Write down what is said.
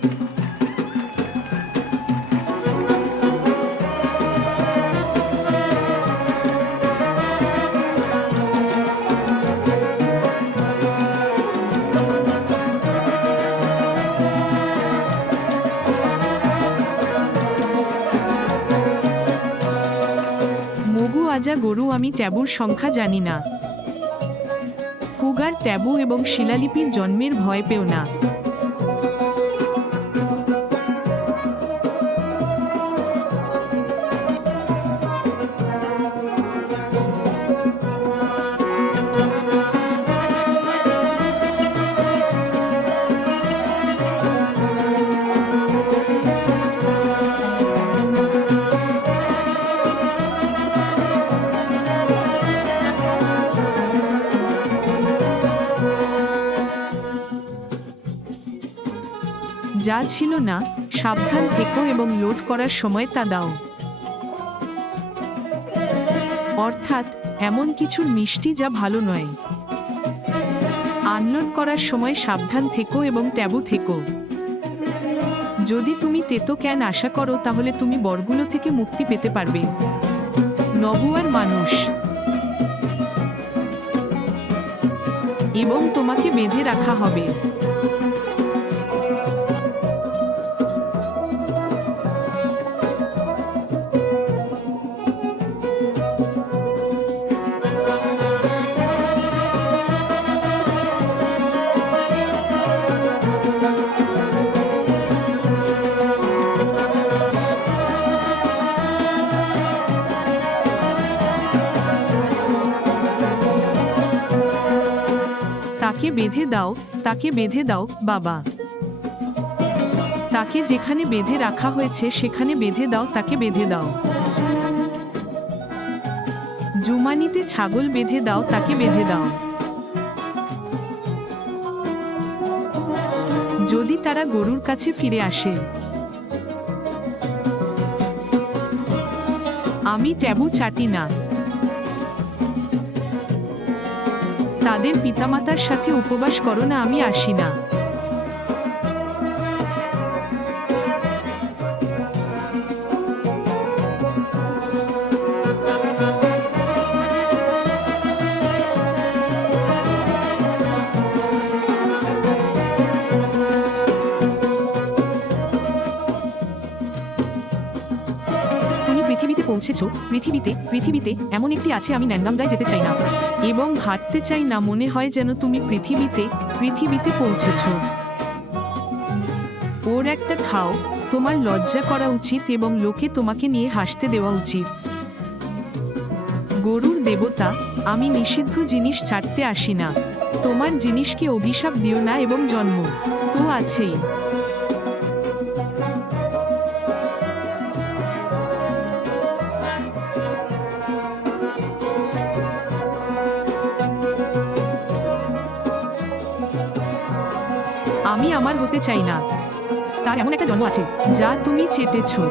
মগু আজা গরু আমি ট্যাবুর সংখ্যা জানি না। ফুগার ট্যাবু এবং শিলালিপির জন্মের ভয় পেও না। যা ছিল না, সাবধান থেকো এবং লোড করার সময় তা দাও। অর্থাৎ এমন কিছুর মিষ্টি যা ভালো নয়। আনলোড করার সময় সাবধান থেকো এবং ট্যাবু থেকো। যদি তুমি তেতো ক্যান আশা করো তাহলে তুমি বরগুলো থেকে মুক্তি পেতে পারবে। নবুয়ার মানুষ এবং তোমাকে বেঁধে রাখা হবে। তাকে বেঁধে দাও, তাকে বেঁধে দাও বাবা। তাকে যেখানে বেঁধে রাখা হয়েছে সেখানে বেঁধে দাও, তাকে বেঁধে দাও। জুমানিতে ছাগল বেঁধে দাও, তাকে বেঁধে দাও। যদি তারা গরুর কাছে ফিরে আসে। আমি ট্যাবু চাটি না। তাদের পিতামাতার সাথে উপবাস করো না, আমি আসি না। পৃথিবীতে পৌঁছেছো, পৃথিবীতে এমন একটি আছে। আমি ন্যান্ডামদায় যেতে চাই না এবং হাঁটতে চাই না। মনে হয় যেন তুমি পৃথিবীতে পৌঁছেছো। ওর একটা খাও। তোমার লজ্জা করা উচিত এবং লোকে তোমাকে নিয়ে হাসতে দেওয়া উচিত। গরুর দেবতা, আমি নিষিদ্ধ জিনিস ছাড়তে আসি না। তোমার জিনিসকে অভিশাপ দিও না এবং জন্ম তো আছেই। আমি আমার হতে চাই না। তার এমন একটা জন্ম আছে যা তুমি চেটেছো।